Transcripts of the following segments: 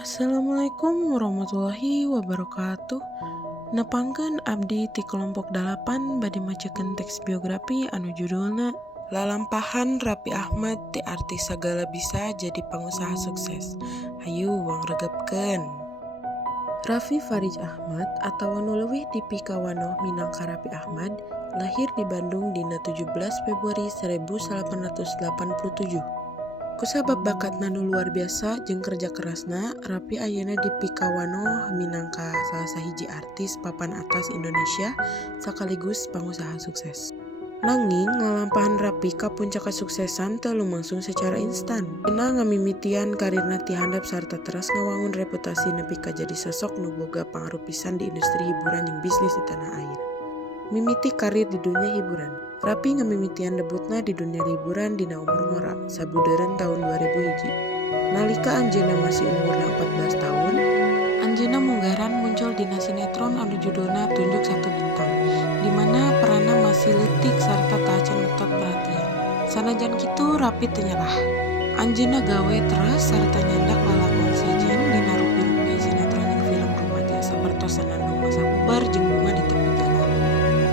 Assalamualaikum warahmatullahi wabarakatuh. Nepangkeun abdi ti kelompok 8 bade macekeun teks biografi anu judulna Lalampahan Raffi Ahmad ti artis sagala bisa jadi pengusaha sukses. Hayu wang regepkeun. Raffi Farij Ahmad atau nu leuwih dipikawanoh minangka Raffi Ahmad lahir di Bandung dina 17 Februari 1887. Kusabab bakatna nu luar biasa jeung kerja kerasna, Raffi ayeuna dipikawanoh minangka salah sahiji artis papan atas Indonesia sakaligus pangusaha sukses. Nanging ngalampahan Raffi ka puncak kasuksesan teu lumangsung secara instan. Dina ngamimitian karirna ti handap sarta teras ngawangun reputasi nepi ka jadi sosok nu boga pangaruh pisan di industri hiburan jeung bisnis di tanah air. Mimiti karir di dunia hiburan. Raffi ngamimitian debutna di dunia hiburan dina umur ngora, sabudeureun tahun 2001. Nalika anjeunna masih umur 14 tahun, anjeunna munggaran muncul dina sinetron anu judulna Tunjuk Satu Bintang, di mana peranna masih leutik sarta teu acan metot perhatian. Sanajan kitu Raffi teu nyerah. Anjeunna gawe teras sarta nyandak lalakon sejen dina rupi-rupi sinetron jeung film remaja sapertos Senandung Masa Puber jeung Bunga di Tepi Jalan.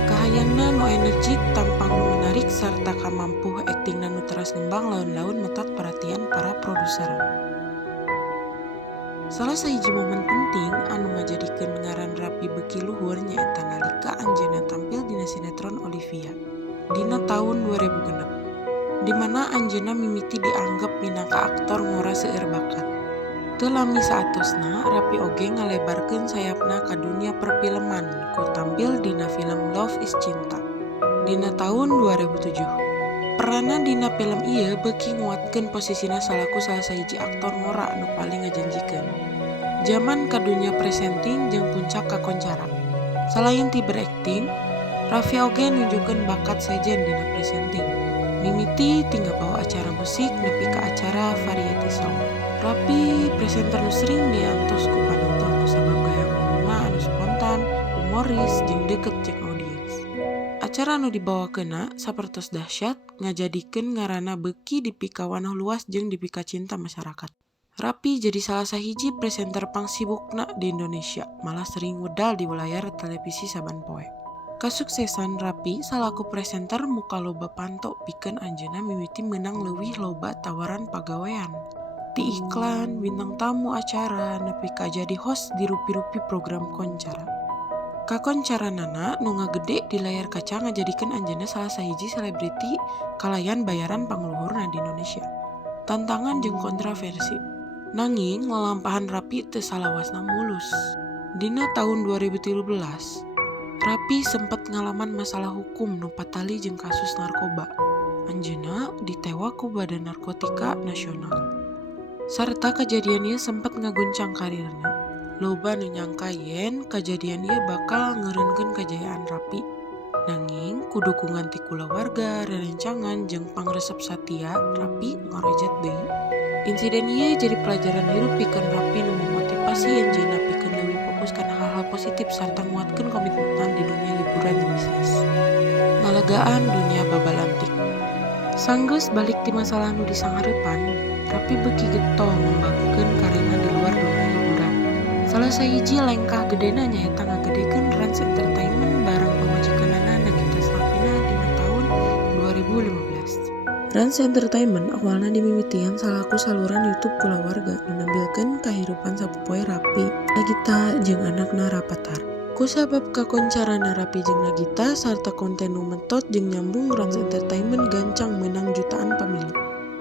Kahayanna nu energik, tampang nu menarik, sarta kamampuh aktingna nu teras ngembang laun-laun metot perhatian para produser. Salah sahiji momen penting anu ngajadikeun ngaran Raffi beuki luhur nyaeta nalika anjeunna tampil dina sinetron Olivia dina tahun 2006, di mana anjeunna mimiti dianggap minangka aktor ngora seueur bakat. Teu lami saatosna, Raffi oge ngalebarkeun sayapna ka dunia perfilman ku tampil dina film Love is Cinta dina tahun 2007. Peranna dina film ieu beuki nguatkeun posisina salaku salah sahiji aktor ngora anu paling ngajanjikeun. Jaman ka dunia presenting jeung puncak kakoncara. Salain ti berakting, Raffi oge nunjukkeun bakat sejen dina presenting. Mimiti tinggal bawa acara musik nepi ka acara variety song. Raffi presenter nu sering diantos ku panonton kusabab gaya ngomongna anu spontan, humoris, jeung deukeut jeung audiens. Acara anu dibawakeunna sapertos dahsyat ngajadikeun ngaranna beuki dipikawanoh luas jeung dipikacinta masyarakat. Raffi jadi salah sahiji presenter pangsibukna di Indonesia, malah sering wedal di layar televisi saban poe. Kasuksesan Raffi salaku presenter muka loba panto pikeun anjeunna mimiti meunang leuwih loba tawaran pagawean. Ti iklan, bintang tamu acara, nepi ka jadi host di rupi-rupi program koncara. Kakoncaranana nu ngagede di layar kaca ngajadikeun anjeunna salah sahiji selebriti kalayan bayaran pangluhurna di Indonesia. Tantangan jeung kontroversi. Nanging ngalampahan Raffi teu salawasna mulus. Dina tahun 2013, Raffi sempat ngalaman masalah hukum nu patali jeung kasus narkoba. Anjeunna ditewa ku Badan Narkotika Nasional. Sarta kejadian ieu sempat ngaguncang karirna. Loba nu nyangka yen kejadian ieu bakal ngeureunkeun kajayaan Raffi. Nanging ku dukungan ti kulawarga, rerencangan, jeung pangresep satia, Raffi ngorejat deui. Insiden ieu jadi pelajaran hirup pikeun Raffi nu memotivasi anjeunna pikeun leuwih fokus kana hal-hal positif sarta nguatkeun komitmen di dunia hiburan jeung bisnis. Ngalegaan dunia babalantik. Sanggeus balik ti masalah nu disangareupan, Raffi beuki getol ngembangkeun karirna di luar dunia hiburan. Salah sahiji lengkah gedena nyaeta ngagedekeun Rans Entertainment bareng pamajikanana Nagita Slavina dina tahun 2015. Rans Entertainment awalna dimimitian salaku saluran YouTube kulawarga nu nampilkeun kahirupan sapopoe Raffi, Nagita jeung anakna Rapatar. Kusabab kakoncarana Raffi jeung Nagita sarta konten nu metot jeung nyambung, Rans Entertainment gancang meunang jutaan pamilu.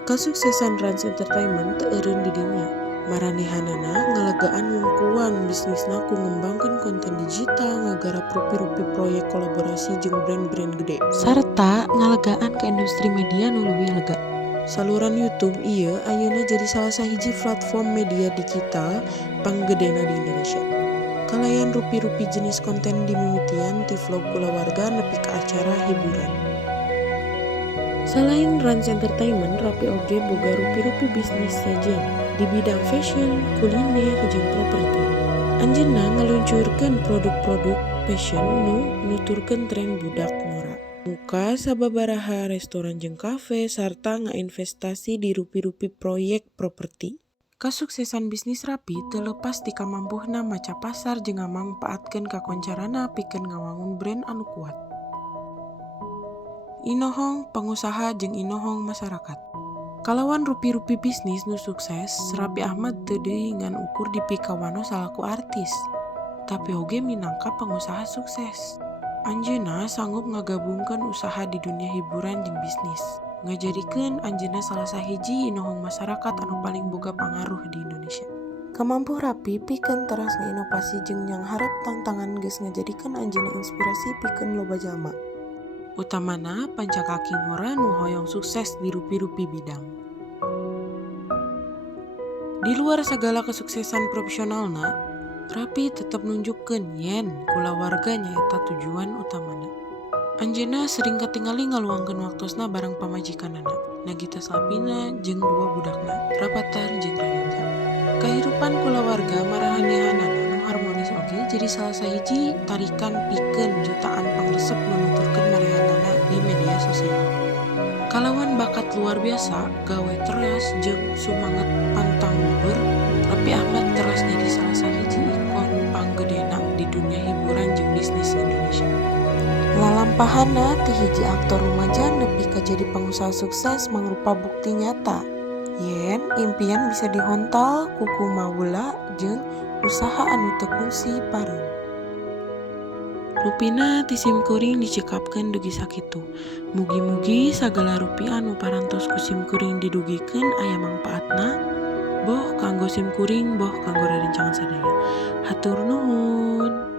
Kasuksesan Rans Entertainment teu eureun di dinya. Maranehanana ngalegaan wungkuan bisnisna ku ngembangkeun konten digital, ngagarap rupi-rupi proyek kolaborasi jeung brand-brand gede, sarta ngalegaan ke industri media nu leuwih lega. Saluran YouTube ieu ayeuna jadi salah sahiji platform media digital panggedena di Indonesia. Kalayan rupi-rupi jenis konten dimimitian ti vlog kulawarga nepi ka acara hiburan. Selain Rans Entertainment, Raffi oge boga rupi-rupi bisnis sajen di bidang fashion, kuliner, jeung properti. Anjeunna ngaluncurkeun produk-produk fashion nu nuturkeun tren budak ngora. Muka sababaraha restoran jeung kafe sarta ngainvestasi di rupi-rupi proyek properti. Kesuksesan bisnis Rapi terlepas di kamampuhna maca pasar jeung ngamangpaatkeun kakoncarana pikeun ngawangun brand anu kuat. Inohong pengusaha jeung inohong masyarakat. Kalawan rupi-rupi bisnis nu sukses, Raffi Ahmad teu deui ngan ukur dipikawano salaku artis, tapi oge minangka pengusaha sukses. Anjeunna sanggup ngagabungkeun usaha di dunia hiburan jeung bisnis, ngajadikeun anjeunna salah sahiji inohong masyarakat anu paling boga pangaruh di Indonesia. Kamampuh Raffi pikeun teras ngainovasi jeung nyangharep tantangan geus ngajadikeun anjeunna inspirasi pikeun loba jalma. Utamana panca kaki ngora nu hoyong sukses di rupi-rupi bidang. Di luar segala kesuksesan profesionalna, Raffi tetap nunjukkeun yen kulawarga nyaeta tujuan utamana. Anjeunna sering katingali ngaluangkeun waktosna bareng pamajikanana, Nagita Slavina jeung 2 budakna, Rapatar jeung Rayanza. Kahirupan kulawarga marahanehanana nu harmonis oge jadi salah sahiji tarikan pikeun jutaan pangresep nu nuturkeun marehanana di media sosial. Kalawan bakat luar biasa, gawe teras jeung sumanget pantang mundur, Raffi Ahmad teras jadi salah sahiji ikon panggedena di dunia hiburan jeung bisnis Indonesia. Lalampahanna ti hiji aktor rumaja nepi ka jadi pengusaha sukses mangrupa bukti nyata yen impian bisa dihontal ku kumaula jeung usaha anu teu kunsi pareung. Rupina ti simkuring dicekapkeun dugi sakitu. Mugi-mugi sagala rupi anu parantos ku simkuring didugikeun aya mangpaatna, boh kanggo simkuring boh kanggo rerencangan sadaya. Hatur nuhun.